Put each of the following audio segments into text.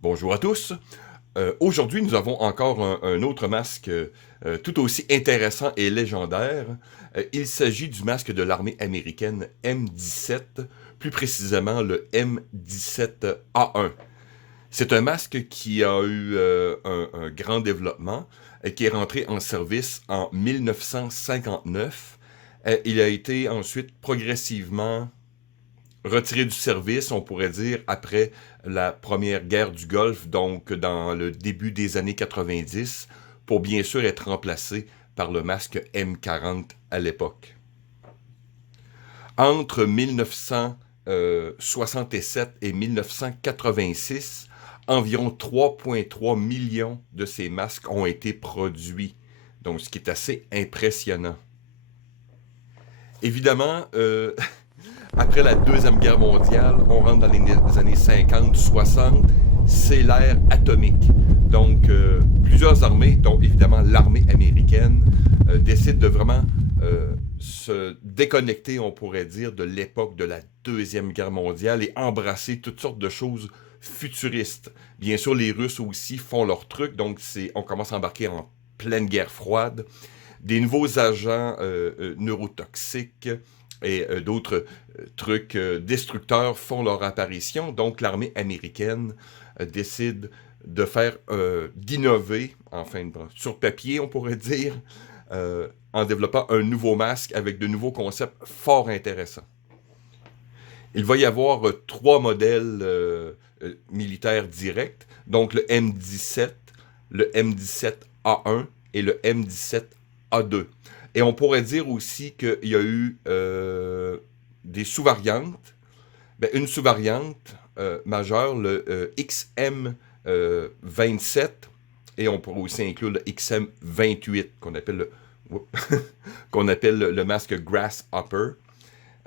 Bonjour à tous. Aujourd'hui, nous avons encore un autre masque tout aussi intéressant et légendaire. Il s'agit du masque de l'armée américaine M17, plus précisément le M17A1. C'est un masque qui a eu un grand développement et qui est rentré en service en 1959. Il a été ensuite progressivement retiré du service, on pourrait dire, après la première guerre du Golfe, donc dans le début des années 90, pour bien sûr être remplacé par le masque M40 à l'époque. Entre 1967 et 1986, environ 3,3 millions de ces masques ont été produits, donc ce qui est assez impressionnant. Évidemment, après la Deuxième Guerre mondiale, on rentre dans les années 50-60, c'est l'ère atomique. Donc, plusieurs armées, dont évidemment l'armée américaine, décident de vraiment se déconnecter, on pourrait dire, de l'époque de la Deuxième Guerre mondiale et embrasser toutes sortes de choses futuristes. Bien sûr, les Russes aussi font leur truc, donc on commence à embarquer en pleine guerre froide. Des nouveaux agents neurotoxiques et d'autres trucs destructeurs font leur apparition. Donc l'armée américaine décide de faire, d'innover, enfin sur papier on pourrait dire, en développant un nouveau masque avec de nouveaux concepts fort intéressants. Il va y avoir trois modèles militaires directs, donc le M17, le M17A1 et le M17A2. Et on pourrait dire aussi qu'il y a eu des sous-variantes. Ben, une sous-variante majeure, le XM27, et on pourrait aussi inclure le XM28, qu'on appelle qu'on appelle le masque Grasshopper,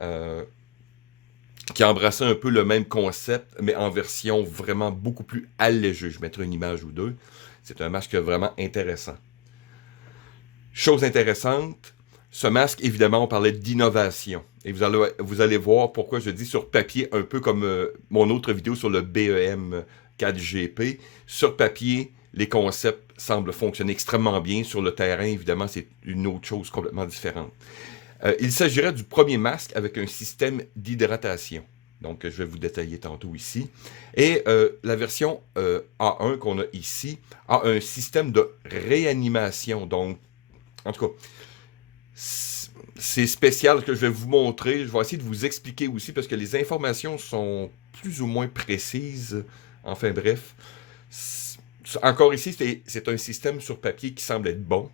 euh, qui embrassait un peu le même concept, mais en version vraiment beaucoup plus allégée. Je mettrai une image ou deux. C'est un masque vraiment intéressant. Chose intéressante, ce masque, évidemment, on parlait d'innovation. Et vous allez voir pourquoi je dis sur papier, un peu comme mon autre vidéo sur le BEM 4GP. Sur papier, les concepts semblent fonctionner extrêmement bien. Sur le terrain, évidemment, c'est une autre chose complètement différente. Il s'agirait du premier masque avec un système d'hydratation. Donc, je vais vous détailler tantôt ici. Et la version A1 qu'on a ici a un système de réanimation. Donc, en tout cas, c'est spécial que je vais vous montrer. Je vais essayer de vous expliquer aussi parce que les informations sont plus ou moins précises. Enfin bref. Encore ici, c'est un système sur papier qui semble être bon.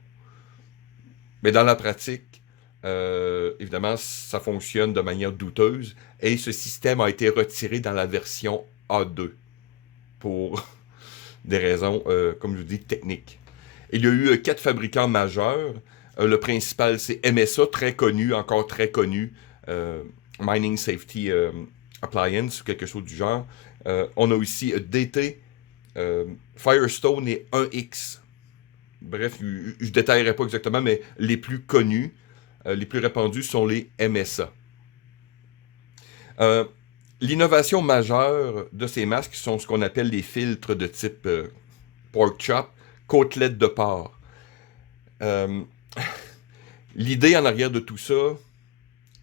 Mais dans la pratique, évidemment, ça fonctionne de manière douteuse. Et ce système a été retiré dans la version A2 pour des raisons, comme je vous dis, techniques. Il y a eu 4 fabricants majeurs. Le principal, c'est MSA, très connu, encore très connu. Mining Safety Appliance, quelque chose du genre. On a aussi DT, Firestone et 1X. Bref, je ne détaillerai pas exactement, mais les plus connus, les plus répandus sont les MSA. Euh, L'innovation majeure de ces masques sont ce qu'on appelle les filtres de type pork chop, côtelette de porc. Euh, L'idée en arrière de tout ça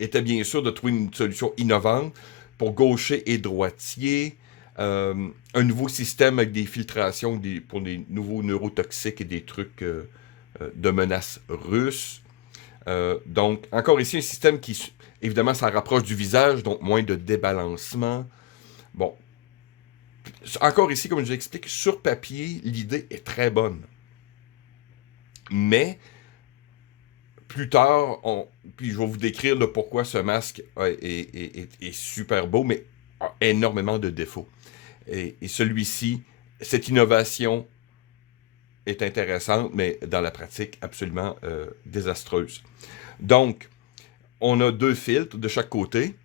était bien sûr de trouver une solution innovante pour gauchers et droitiers, un nouveau système avec des filtrations pour des nouveaux neurotoxiques et des trucs de menaces russes. Donc, encore ici, un système qui, évidemment, ça rapproche du visage, donc moins de débalancement. Bon, encore ici, comme je l'explique, sur papier, l'idée est très bonne. Mais, plus tard, puis je vais vous décrire le pourquoi ce masque est super beau, mais a énormément de défauts. Et celui-ci, cette innovation est intéressante, mais dans la pratique, absolument désastreuse. Donc, on a 2 filtres de chaque côté,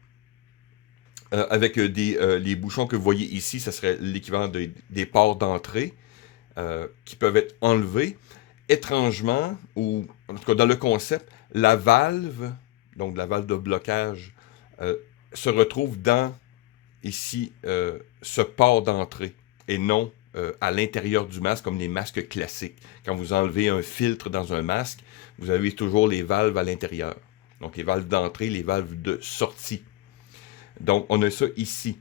avec les bouchons que vous voyez ici, ça serait l'équivalent des ports d'entrée qui peuvent être enlevés. Étrangement, ou en tout cas dans le concept, la valve, donc la valve de blocage, se retrouve dans, ici, ce port d'entrée. et non à l'intérieur du masque comme les masques classiques. Quand vous enlevez un filtre dans un masque, vous avez toujours les valves à l'intérieur. Donc les valves d'entrée, les valves de sortie. Donc on a ça ici.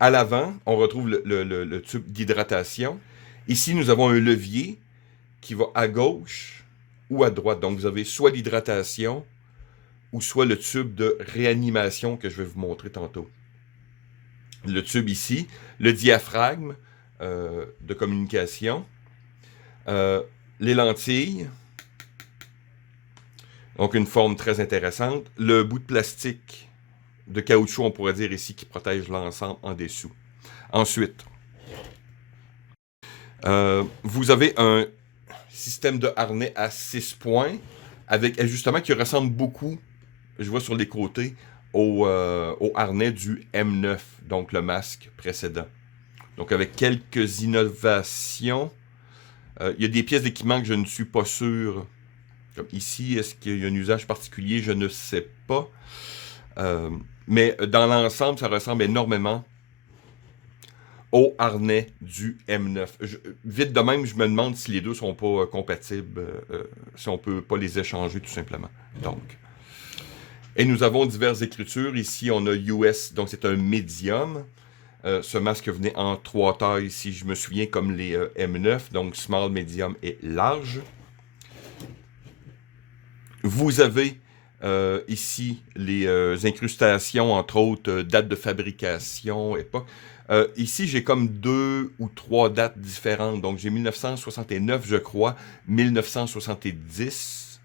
À l'avant, on retrouve le tube d'hydratation. Ici, nous avons un levier qui va à gauche ou à droite. Donc vous avez soit l'hydratation ou soit le tube de réanimation que je vais vous montrer tantôt. Le tube ici, le diaphragme de communication, les lentilles, donc une forme très intéressante, le bout de plastique de caoutchouc, on pourrait dire ici, qui protège l'ensemble en dessous. Ensuite, vous avez un système de harnais à 6 points avec ajustement qui ressemble beaucoup, je vois sur les côtés, au harnais du M9, donc le masque précédent. Donc avec quelques innovations, il y a des pièces d'équipement que je ne suis pas sûr. Comme ici, est-ce qu'il y a un usage particulier? Je ne sais pas. Mais dans l'ensemble, ça ressemble énormément au harnais du M9. Vite de même, je me demande si les deux ne sont pas compatibles, si on ne peut pas les échanger tout simplement. Donc, et nous avons diverses écritures. Ici, on a US, donc c'est un médium. Ce masque venait en 3 tailles, si je me souviens, comme les M9, donc small, medium et large. Vous avez ici les incrustations, entre autres, date de fabrication, époque. Ici, j'ai comme 2 ou 3 dates différentes. Donc, j'ai 1969, je crois, 1970,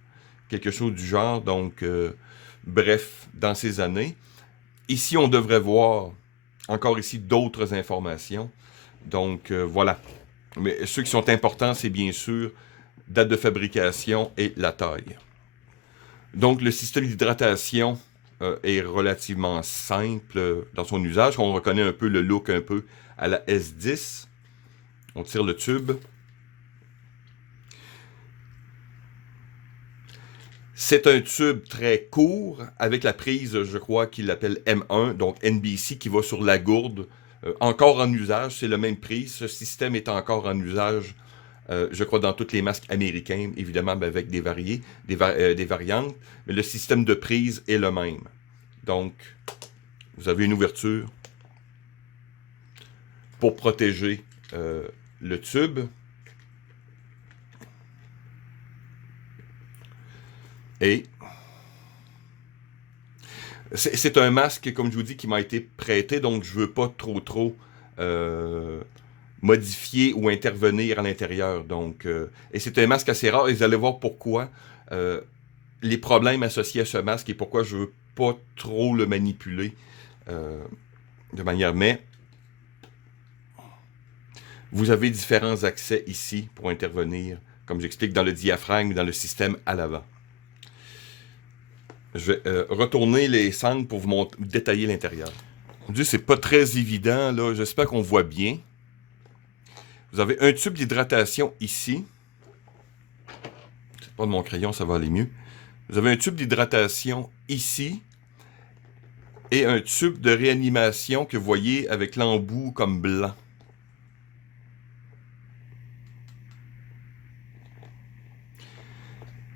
quelque chose du genre. Donc, bref, dans ces années. Ici, on devrait voir encore ici d'autres informations. Donc, voilà. Mais ceux qui sont importants, c'est bien sûr date de fabrication et la taille. Donc, le système d'hydratation est relativement simple dans son usage. On reconnaît un peu le look un peu à la S10. On tire le tube. C'est un tube très court avec la prise, je crois qu'il l'appelle M1, donc NBC, qui va sur la gourde. Encore en usage, c'est le même prise. Ce système est encore en usage, je crois, dans tous les masques américains, évidemment, avec des variantes. Mais le système de prise est le même. Donc, vous avez une ouverture pour protéger le tube. Et c'est un masque, comme je vous dis, qui m'a été prêté, donc je ne veux pas trop modifier ou intervenir à l'intérieur. Donc, et c'est un masque assez rare, et vous allez voir pourquoi, les problèmes associés à ce masque et pourquoi je ne veux pas trop le manipuler de manière... Mais vous avez différents accès ici pour intervenir, comme j'explique, dans le diaphragme et dans le système à l'avant. Je vais retourner les sangles pour vous détailler l'intérieur. Mon Dieu, c'est pas très évident, là. J'espère qu'on voit bien. Vous avez un tube d'hydratation ici. C'est pas de mon crayon, ça va aller mieux. Vous avez un tube d'hydratation ici. Et un tube de réanimation que vous voyez avec l'embout comme blanc.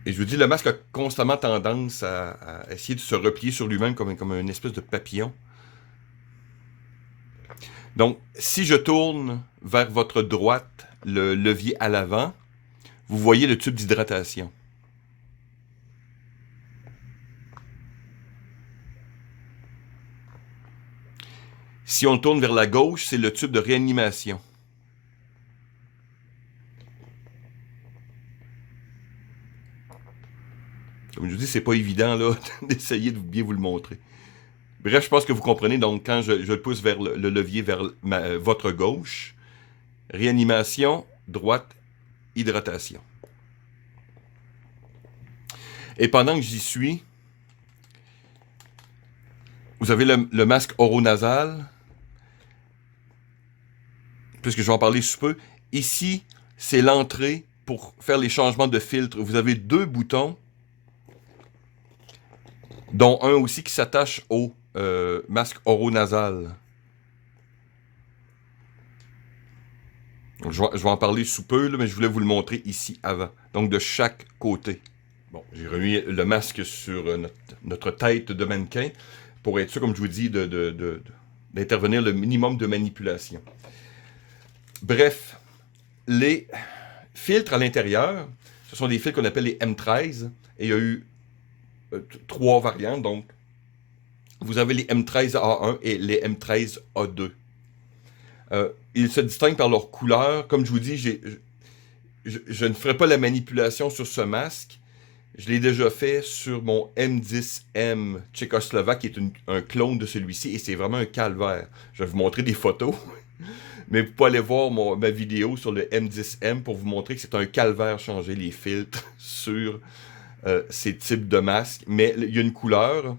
Et je vous dis, le masque a constamment tendance à essayer de se replier sur lui-même comme une espèce de papillon. Donc, si je tourne vers votre droite le levier à l'avant, vous voyez le tube d'hydratation. Si on tourne vers la gauche, c'est le tube de réanimation. Comme je vous dis, c'est pas évident là d'essayer de bien vous le montrer. Bref, je pense que vous comprenez. Donc, quand je le pousse vers le levier vers votre gauche, réanimation, droite, hydratation. Et pendant que j'y suis, vous avez le masque oronasal, puisque je vais en parler sous peu. Ici, c'est l'entrée pour faire les changements de filtre. Vous avez 2 boutons, dont un aussi qui s'attache au masque oronasal. Donc, je vais en parler sous peu, là, mais je voulais vous le montrer ici avant. Donc, de chaque côté. Bon, j'ai remis le masque sur notre tête de mannequin pour être sûr, comme je vous dis, d'intervenir le minimum de manipulation. Bref, les filtres à l'intérieur, ce sont des filtres qu'on appelle les M13, et il y a eu 3 variantes, donc vous avez les M13A1 et les M13A2. Ils se distinguent par leur couleur. Comme je vous dis, je ne ferai pas la manipulation sur ce masque. Je l'ai déjà fait sur mon M10M tchécoslovaque, qui est un clone de celui-ci, et c'est vraiment un calvaire. Je vais vous montrer des photos, mais vous pouvez aller voir ma vidéo sur le M10M pour vous montrer que c'est un calvaire changer les filtres sur ces types de masques. Mais il y a une couleur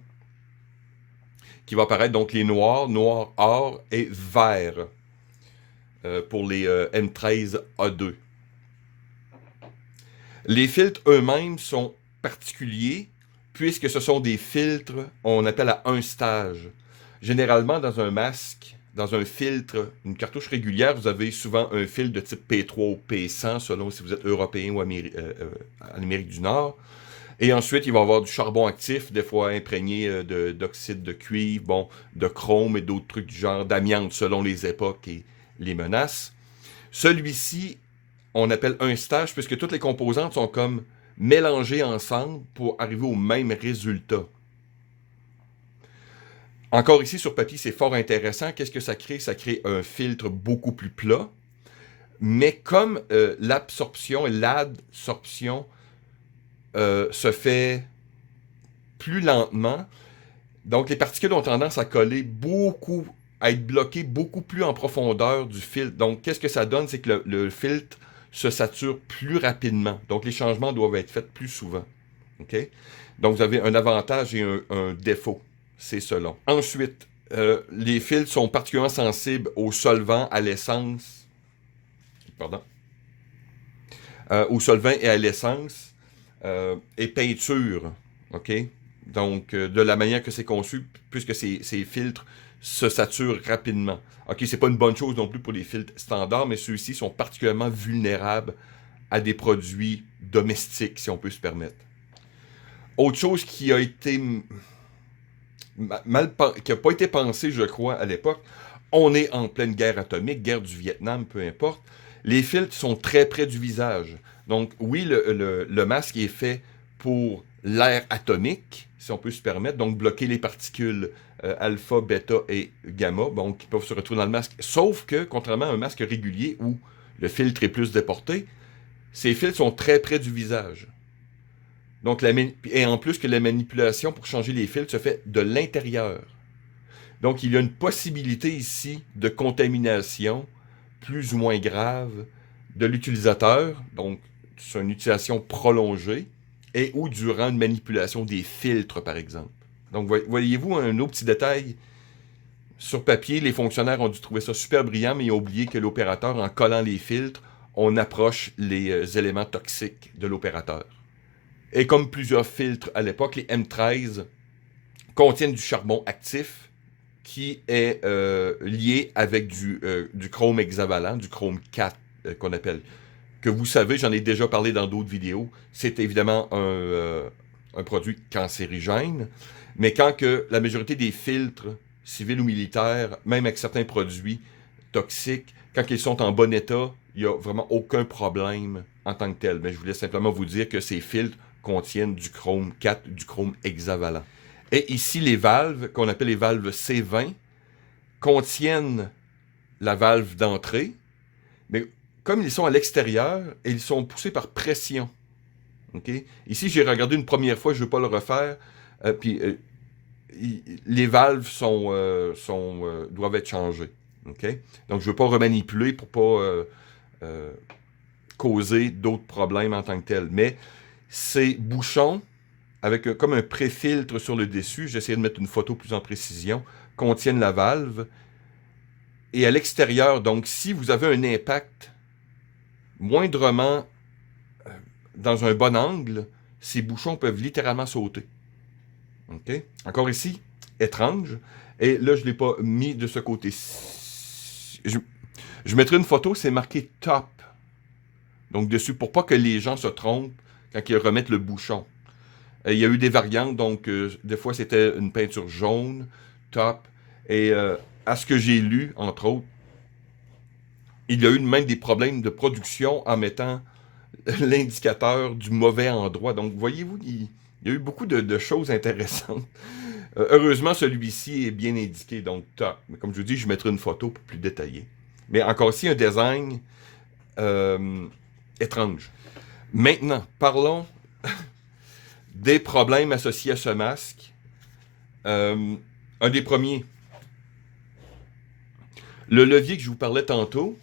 qui va apparaître, donc les noirs, noir or et vert pour les M13A2. Les filtres eux-mêmes sont particuliers puisque ce sont des filtres, on appelle à un stage. Généralement, dans un masque, dans un filtre, une cartouche régulière, vous avez souvent un filtre de type P3 ou P100, selon si vous êtes européen ou en Amérique du Nord. Et ensuite, il va y avoir du charbon actif, des fois imprégné d'oxyde de cuivre, bon, de chrome et d'autres trucs du genre, d'amiante selon les époques et les menaces. Celui-ci, on appelle un stage puisque toutes les composantes sont comme mélangées ensemble pour arriver au même résultat. Encore ici, sur papier, c'est fort intéressant. Qu'est-ce que ça crée? Ça crée un filtre beaucoup plus plat. Mais comme l'absorption et l'adsorption se fait plus lentement, donc les particules ont tendance à coller beaucoup, à être bloquées beaucoup plus en profondeur du filtre. Donc, qu'est-ce que ça donne? C'est que le filtre se sature plus rapidement. Donc, les changements doivent être faits plus souvent. Okay? Donc, vous avez un avantage et un défaut. C'est selon. Ensuite, les filtres sont particulièrement sensibles aux solvants, à l'essence. Pardon. Aux solvants et à l'essence et peinture. OK? Donc, de la manière que c'est conçu, puisque ces filtres se saturent rapidement. OK, c'est pas une bonne chose non plus pour les filtres standards, mais ceux-ci sont particulièrement vulnérables à des produits domestiques, si on peut se permettre. Autre chose qui a été qui n'a pas été pensé, je crois, à l'époque, on est en pleine guerre atomique, guerre du Vietnam, peu importe. Les filtres sont très près du visage. Donc, oui, le masque est fait pour l'air atomique, si on peut se permettre, donc bloquer les particules alpha, bêta et gamma, bon, qui peuvent se retrouver dans le masque. Sauf que, contrairement à un masque régulier où le filtre est plus déporté, ces filtres sont très près du visage. Donc, et en plus que la manipulation pour changer les filtres se fait de l'intérieur. Donc, il y a une possibilité ici de contamination plus ou moins grave de l'utilisateur, donc c'est une utilisation prolongée, et ou durant une manipulation des filtres, par exemple. Donc, voyez-vous un autre petit détail? Sur papier, les fonctionnaires ont dû trouver ça super brillant, mais ils ont oublié que l'opérateur, en collant les filtres, on approche les éléments toxiques de l'opérateur. Et comme plusieurs filtres à l'époque, les M13 contiennent du charbon actif qui est lié avec du chrome hexavalent, du chrome 4 qu'on appelle. Que vous savez, j'en ai déjà parlé dans d'autres vidéos, c'est évidemment un produit cancérigène, mais quand que la majorité des filtres civils ou militaires, même avec certains produits toxiques, quand ils sont en bon état, il n'y a vraiment aucun problème en tant que tel. Mais je voulais simplement vous dire que ces filtres contiennent du chrome 4, du chrome hexavalent. Et ici, les valves, qu'on appelle les valves C20, contiennent la valve d'entrée, mais comme ils sont à l'extérieur, ils sont poussés par pression. Okay? Ici, j'ai regardé une première fois, je ne veux pas le refaire, les valves doivent être changées. Okay? Donc, je ne veux pas remanipuler pour ne pas causer d'autres problèmes en tant que tel. Mais ces bouchons, avec comme un pré-filtre sur le dessus, j'essaie de mettre une photo plus en précision, contiennent la valve. Et à l'extérieur, donc si vous avez un impact moindrement dans un bon angle, ces bouchons peuvent littéralement sauter. Okay? Encore ici, étrange. Et là, je ne l'ai pas mis de ce côté-ci. Je mettrai une photo, c'est marqué top. Donc dessus, pour pas que les gens se trompent quand ils remettent le bouchon. Il y a eu des variantes, donc des fois c'était une peinture jaune, top. Et à ce que j'ai lu, entre autres, il y a eu même des problèmes de production en mettant l'indicateur du mauvais endroit. Donc voyez-vous, il y a eu beaucoup de choses intéressantes. Heureusement, celui-ci est bien indiqué, donc top. Mais comme je vous dis, je mettrai une photo pour plus détaillée. Mais encore ici, un design étrange. Maintenant, parlons des problèmes associés à ce masque. Un des premiers, le levier que je vous parlais tantôt,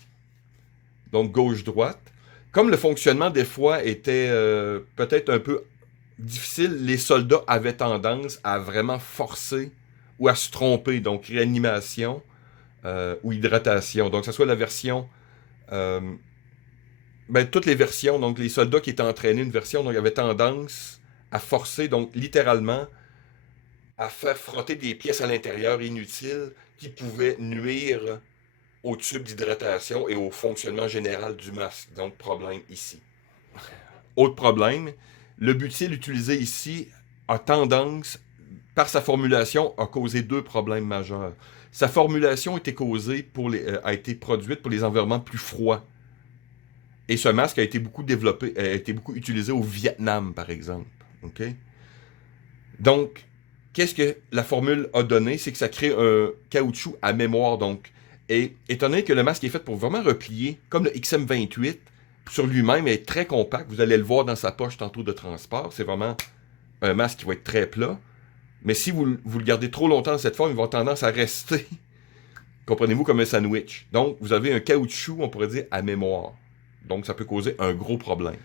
donc gauche-droite, comme le fonctionnement des fois était peut-être un peu difficile, les soldats avaient tendance à vraiment forcer ou à se tromper, donc réanimation ou hydratation. Donc, que ce soit la version... toutes les versions, donc les soldats qui étaient entraînés une version, donc avaient tendance à forcer, donc littéralement, à faire frotter des pièces à l'intérieur inutiles qui pouvaient nuire au tube d'hydratation et au fonctionnement général du masque. Donc, problème ici. Autre problème, le butyl utilisé ici a tendance, par sa formulation, à causer deux problèmes majeurs. Sa formulation a été a été produite pour les environnements plus froids. Et ce masque a été beaucoup développé, a été beaucoup utilisé au Vietnam, par exemple. Okay? Donc, qu'est-ce que la formule a donné? C'est que ça crée un caoutchouc à mémoire. Donc, et étant donné que le masque est fait pour vraiment replier, comme le XM28, sur lui-même est très compact. Vous allez le voir dans sa poche tantôt de transport. C'est vraiment un masque qui va être très plat. Mais si vous le gardez trop longtemps de cette forme, il va avoir tendance à rester, comprenez-vous, comme un sandwich. Donc, vous avez un caoutchouc, on pourrait dire, à mémoire. Donc, ça peut causer un gros problème.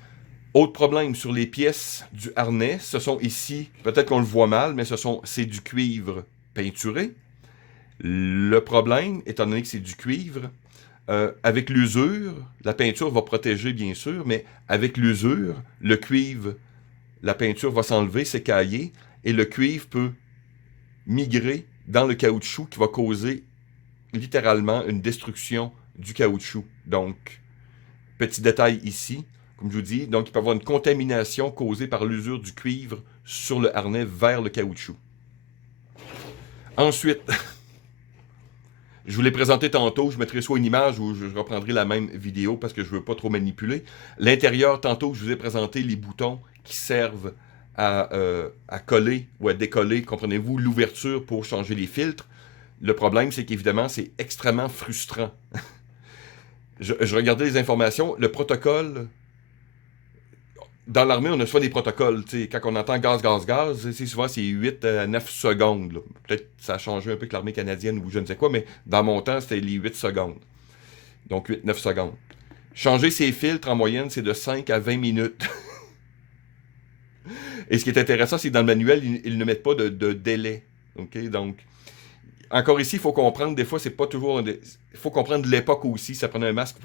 Autre problème sur les pièces du harnais, ce sont ici, peut-être qu'on le voit mal, mais c'est du cuivre peinturé. Le problème, étant donné que c'est du cuivre, avec l'usure, la peinture va protéger bien sûr, mais avec l'usure, le cuivre, la peinture va s'enlever, s'écailler, et le cuivre peut migrer dans le caoutchouc qui va causer littéralement une destruction du caoutchouc. Donc, petit détail ici, comme je vous dis, donc il peut y avoir une contamination causée par l'usure du cuivre sur le harnais vers le caoutchouc. Ensuite, je vous l'ai présenté tantôt, je mettrai soit une image ou je reprendrai la même vidéo parce que je ne veux pas trop manipuler. L'intérieur, tantôt, je vous ai présenté les boutons qui servent à coller ou à décoller, comprenez-vous, l'ouverture pour changer les filtres. Le problème, c'est qu'évidemment, c'est extrêmement frustrant. je regardais les informations, le protocole... Dans l'armée, on a souvent des protocoles. Quand on entend gaz, gaz, gaz, souvent c'est 8 à 9 secondes. Peut-être que ça a changé un peu que l'armée canadienne ou je ne sais quoi, mais dans mon temps, c'était les 8 secondes. Donc 8-9 secondes. Changer ses filtres en moyenne, c'est de 5 à 20 minutes. Et ce qui est intéressant, c'est que dans le manuel, ils ne mettent pas de délai. Okay? Donc, encore ici, il faut comprendre, des fois, c'est pas toujours... Il faut comprendre l'époque aussi. Ça prenait un masque...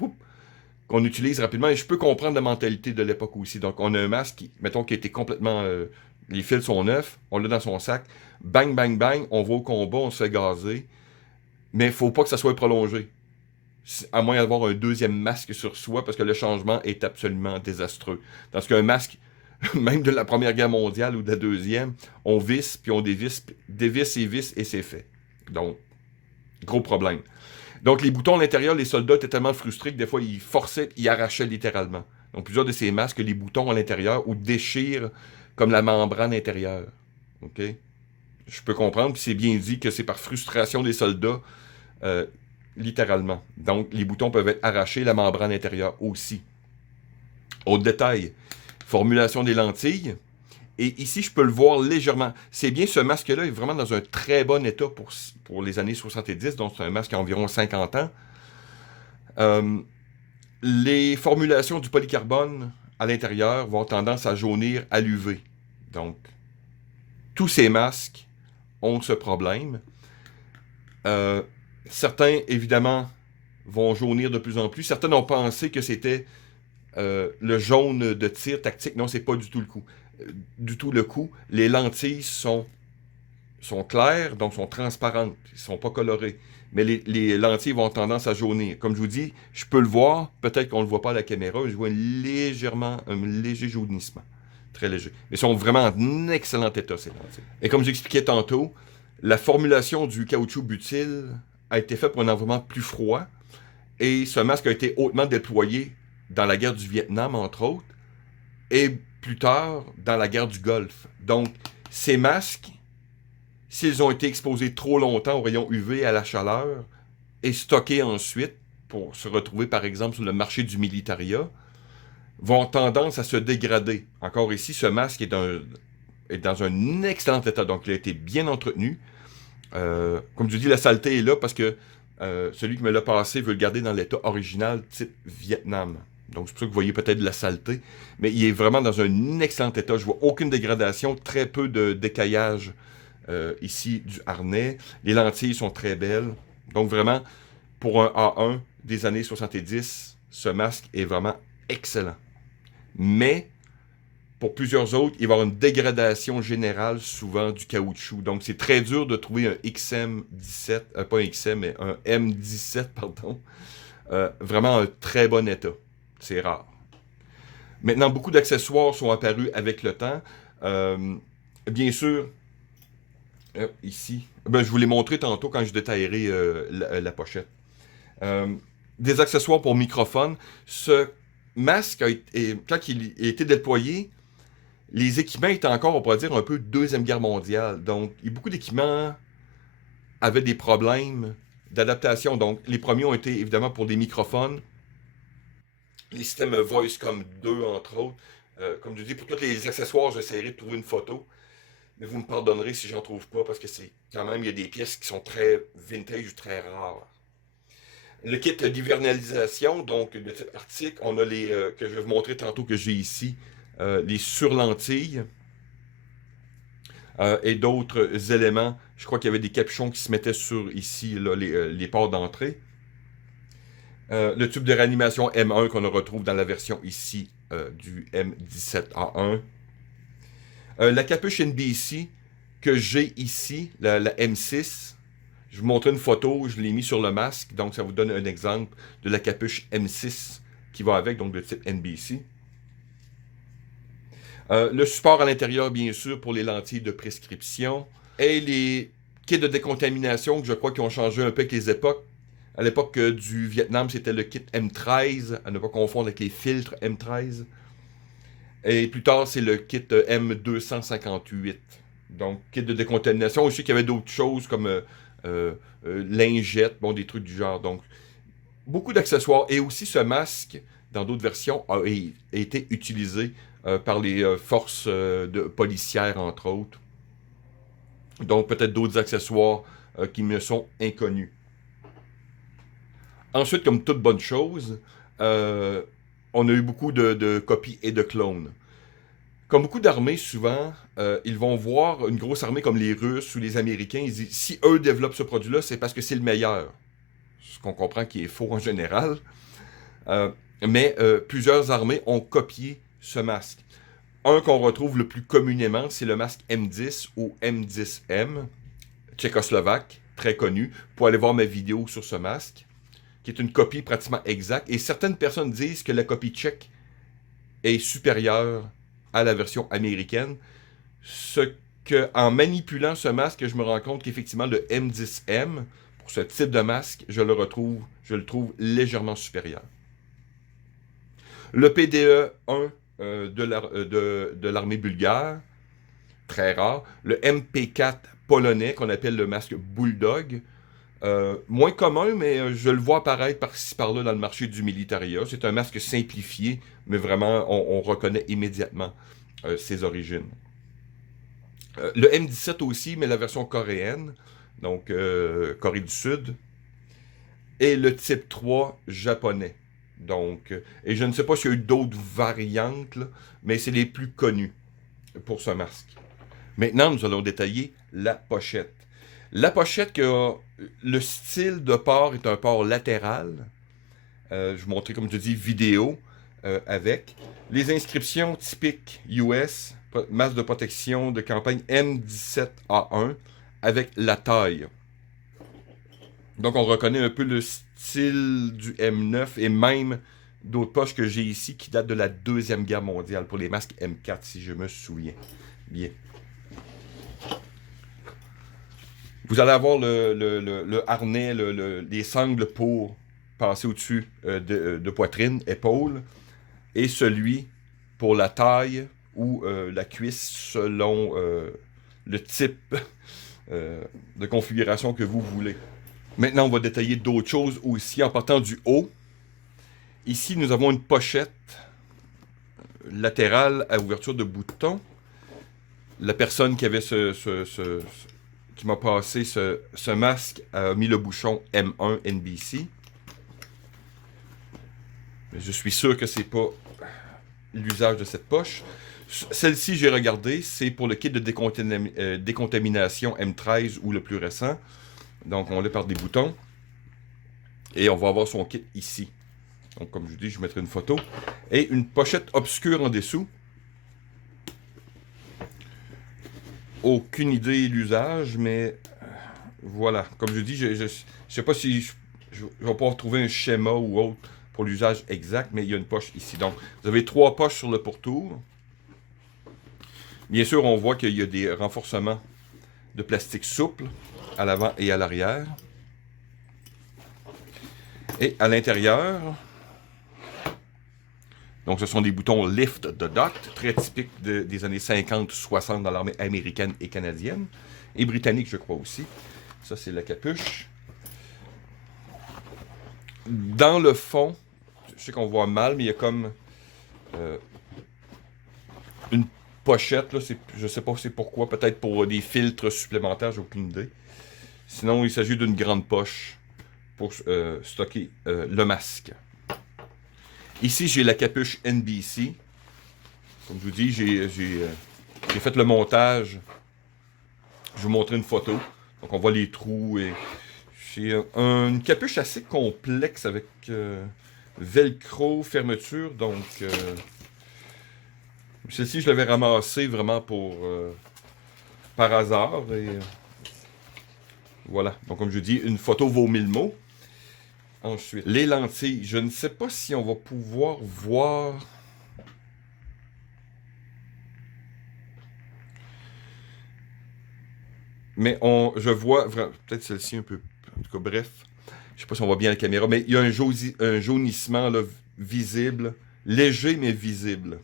qu'on utilise rapidement, et je peux comprendre la mentalité de l'époque aussi. Donc, on a un masque, mettons, qui a été complètement... les fils sont neufs, on l'a dans son sac, bang, bang, bang, on va au combat, on se fait gazer, mais il ne faut pas que ça soit prolongé, à moins d'avoir un deuxième masque sur soi, parce que le changement est absolument désastreux. Parce qu'un masque, même de la Première Guerre mondiale ou de la Deuxième, on visse, puis on dévisse et visse, et c'est fait. Donc, gros problème. Donc, les boutons à l'intérieur, les soldats étaient tellement frustrés que des fois, ils forçaient, ils arrachaient littéralement. Donc, plusieurs de ces masques, les boutons à l'intérieur, ou déchirent comme la membrane intérieure. OK? Je peux comprendre, puis c'est bien dit que c'est par frustration des soldats, littéralement. Donc, les boutons peuvent être arrachés, la membrane intérieure aussi. Autre détail, formulation des lentilles. Et ici, je peux le voir légèrement. C'est bien, ce masque-là est vraiment dans un très bon état pour les années 70, donc c'est un masque à environ 50 ans. Les formulations du polycarbone à l'intérieur vont avoir tendance à jaunir à l'UV. Donc, tous ces masques ont ce problème. Certains, évidemment, vont jaunir de plus en plus. Certains ont pensé que c'était le jaune de tir tactique. Non, c'est pas du tout le coup. Les lentilles sont claires, donc sont transparentes. Ils ne sont pas colorées. mais les lentilles vont avoir tendance à jaunir. Comme je vous dis, je peux le voir, peut-être qu'on ne le voit pas à la caméra, mais je vois un léger jaunissement. Très léger. Mais ils sont vraiment en excellent état, ces lentilles. Et comme j'expliquais tantôt, la formulation du caoutchouc butyl a été faite pour un environnement plus froid, et ce masque a été hautement déployé dans la guerre du Vietnam, entre autres, et plus tard dans la guerre du Golfe. Donc, ces masques, s'ils ont été exposés trop longtemps aux rayons UV à la chaleur et stockés ensuite pour se retrouver par exemple sur le marché du militaria, vont avoir tendance à se dégrader. Encore ici, ce masque est dans un excellent état, donc il a été bien entretenu. Comme je dis, la saleté est là parce que celui qui me l'a passé veut le garder dans l'état original type Vietnam. Donc c'est pour ça que vous voyez peut-être de la saleté, mais il est vraiment dans un excellent état. Je vois aucune dégradation, très peu de décaillage ici du harnais. Les lentilles sont très belles. Donc vraiment, pour un A1 des années 70, ce masque est vraiment excellent. Mais pour plusieurs autres, il va y avoir une dégradation générale souvent du caoutchouc. Donc c'est très dur de trouver un XM17, pas un XM, mais un M17, pardon, vraiment un très bon état. C'est rare. Maintenant, beaucoup d'accessoires sont apparus avec le temps. Bien sûr, ici, je vous l'ai montré tantôt quand je détaillerai la pochette. Des accessoires pour microphone. Ce masque, quand il a été déployé, les équipements étaient encore, on pourrait dire, un peu Deuxième Guerre mondiale. Donc, beaucoup d'équipements avaient des problèmes d'adaptation. Donc, les premiers ont été évidemment pour des microphones. Les systèmes Voicecom 2, entre autres. Comme je dis, pour tous les accessoires, j'essaierai de trouver une photo. Mais vous me pardonnerez si j'en trouve pas, parce que c'est quand même, il y a des pièces qui sont très vintage ou très rares. Le kit d'hivernalisation, donc de type arctique, on a les que je vais vous montrer tantôt que j'ai ici, les surlentilles et d'autres éléments. Je crois qu'il y avait des capuchons qui se mettaient sur ici, là, les ports d'entrée. Le tube de réanimation M1 qu'on retrouve dans la version ici du M17A1. La capuche NBC que j'ai ici, la M6, je vous montre une photo, je l'ai mis sur le masque, donc ça vous donne un exemple de la capuche M6 qui va avec, donc de type NBC. Le support à l'intérieur, bien sûr, pour les lentilles de prescription. Et les kits de décontamination, que je crois qu'ils ont changé un peu avec les époques. À l'époque du Vietnam, c'était le kit M13, à ne pas confondre avec les filtres M13. Et plus tard, c'est le kit M258. Donc, kit de décontamination. Je sais qu'il y avait d'autres choses comme lingettes, bon, des trucs du genre. Donc, beaucoup d'accessoires. Et aussi, ce masque, dans d'autres versions, a été utilisé par les forces policières, entre autres. Donc, peut-être d'autres accessoires qui me sont inconnus. Ensuite, comme toute bonne chose, on a eu beaucoup de copies et de clones. Comme beaucoup d'armées, souvent, ils vont voir une grosse armée comme les Russes ou les Américains. Ils disent, si eux développent ce produit-là, c'est parce que c'est le meilleur. Ce qu'on comprend qui est faux en général. Mais plusieurs armées ont copié ce masque. Un qu'on retrouve le plus communément, c'est le masque M10 ou M10M, tchécoslovaque, très connu. Vous pouvez aller voir ma vidéo sur ce masque, qui est une copie pratiquement exacte. Et certaines personnes disent que la copie tchèque est supérieure à la version américaine. Ce que, en manipulant ce masque, je me rends compte qu'effectivement, le M10M, pour ce type de masque, je le trouve légèrement supérieur. Le PDE-1 de l'armée bulgare, très rare. Le MP4 polonais, qu'on appelle le masque Bulldog, moins commun, mais je le vois apparaître par-ci par-là dans le marché du militaria. C'est un masque simplifié, mais vraiment, on reconnaît immédiatement ses origines. Le M17 aussi, mais la version coréenne, donc Corée du Sud. Et le type 3 japonais. Donc, et je ne sais pas s'il y a eu d'autres variantes, là, mais c'est les plus connus pour ce masque. Maintenant, nous allons détailler la pochette. La pochette, le style de port est un port latéral. Je vous montrer, comme je dis, vidéo avec. Les inscriptions typiques US, masque de protection de campagne M17A1 avec la taille. Donc, on reconnaît un peu le style du M9 et même d'autres poches que j'ai ici qui datent de la Deuxième Guerre mondiale pour les masques M4, si je me souviens bien. Vous allez avoir le harnais, les sangles pour passer au-dessus de poitrine, épaule, et celui pour la taille ou la cuisse selon le type de configuration que vous voulez. Maintenant, on va détailler d'autres choses aussi en partant du haut. Ici, nous avons une pochette latérale à ouverture de bouton. La personne qui avait qui m'a passé ce masque a mis le bouchon M1 NBC. Mais je suis sûr que c'est pas l'usage de cette poche. Celle-ci, j'ai regardé, c'est pour le kit de décontamination M13 ou le plus récent. Donc, on l'a par des boutons. Et on va avoir son kit ici. Donc, comme je vous dis, je vous mettrai une photo. Et une pochette obscure en dessous. Aucune idée de l'usage, mais voilà. Comme je dis, je sais pas si je vais pouvoir trouver un schéma ou autre pour l'usage exact, mais il y a une poche ici. Donc, vous avez 3 poches sur le pourtour. Bien sûr, on voit qu'il y a des renforcements de plastique souple à l'avant et à l'arrière. Et à l'intérieur, donc ce sont des boutons lift de duct, très typiques des années 50-60 dans l'armée américaine et canadienne, et britannique je crois aussi. Ça c'est la capuche. Dans le fond, je sais qu'on voit mal, mais il y a comme une pochette, là, je sais pas c'est pourquoi, peut-être pour des filtres supplémentaires, j'ai aucune idée. Sinon il s'agit d'une grande poche pour stocker le masque. Ici, j'ai la capuche NBC. Comme je vous dis, j'ai fait le montage. Je vais vous montrer une photo. Donc, on voit les trous. Et c'est une capuche assez complexe avec velcro, fermeture. Donc, celle-ci, je l'avais ramassée vraiment par hasard. Et voilà. Donc, comme je vous dis, une photo vaut 1000 mots. Ensuite, les lentilles. Je ne sais pas si on va pouvoir voir. Mais je vois, peut-être celle-ci un peu, en tout cas, bref. Je ne sais pas si on voit bien la caméra, mais il y a un jaunissement là, visible, léger mais visible.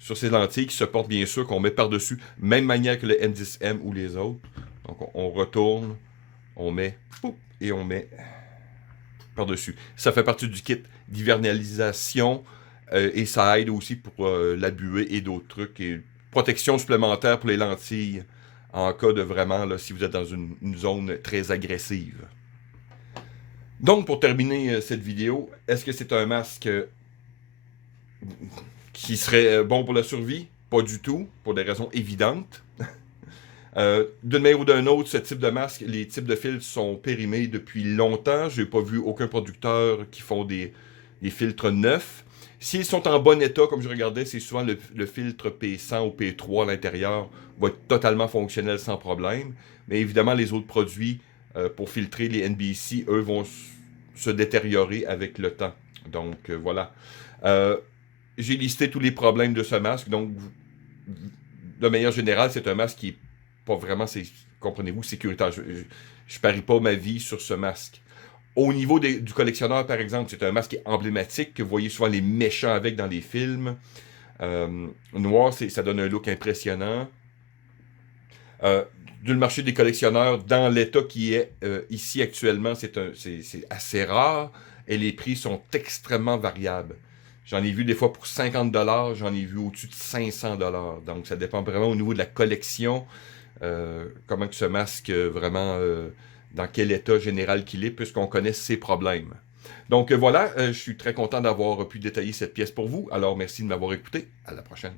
Sur ces lentilles qui se portent bien sûr, qu'on met par-dessus, même manière que le M10M ou les autres. Donc on retourne, on met, et on met par-dessus. Ça fait partie du kit d'hivernalisation et ça aide aussi pour la buée et d'autres trucs. Et protection supplémentaire pour les lentilles en cas de vraiment, là, si vous êtes dans une zone très agressive. Donc, pour terminer cette vidéo, est-ce que c'est un masque qui serait bon pour la survie? Pas du tout, pour des raisons évidentes. D'une manière ou d'un autre, ce type de masque, les types de filtres sont périmés depuis longtemps. Je n'ai pas vu aucun producteur qui font des filtres neufs. S'ils sont en bon état, comme je regardais, c'est souvent le filtre P100 ou P3 à l'intérieur va être totalement fonctionnel sans problème. Mais évidemment, les autres produits pour filtrer les NBC, eux, vont se détériorer avec le temps. Donc, voilà. J'ai listé tous les problèmes de ce masque. Donc, de manière générale, c'est un masque qui est pas vraiment, comprenez-vous, sécuritaire. Je parie pas ma vie sur ce masque. Au niveau du collectionneur, par exemple, c'est un masque qui est emblématique, que vous voyez souvent les méchants avec dans les films. Noir, ça donne un look impressionnant. Du marché des collectionneurs, dans l'état qui est ici actuellement, c'est assez rare et les prix sont extrêmement variables. J'en ai vu des fois pour 50$, j'en ai vu au-dessus de 500$. Donc ça dépend vraiment au niveau de la collection, comment que ce masque vraiment, dans quel état général qu'il est, puisqu'on connaît ses problèmes. Donc voilà, je suis très content d'avoir pu détailler cette pièce pour vous. Alors merci de m'avoir écouté. À la prochaine.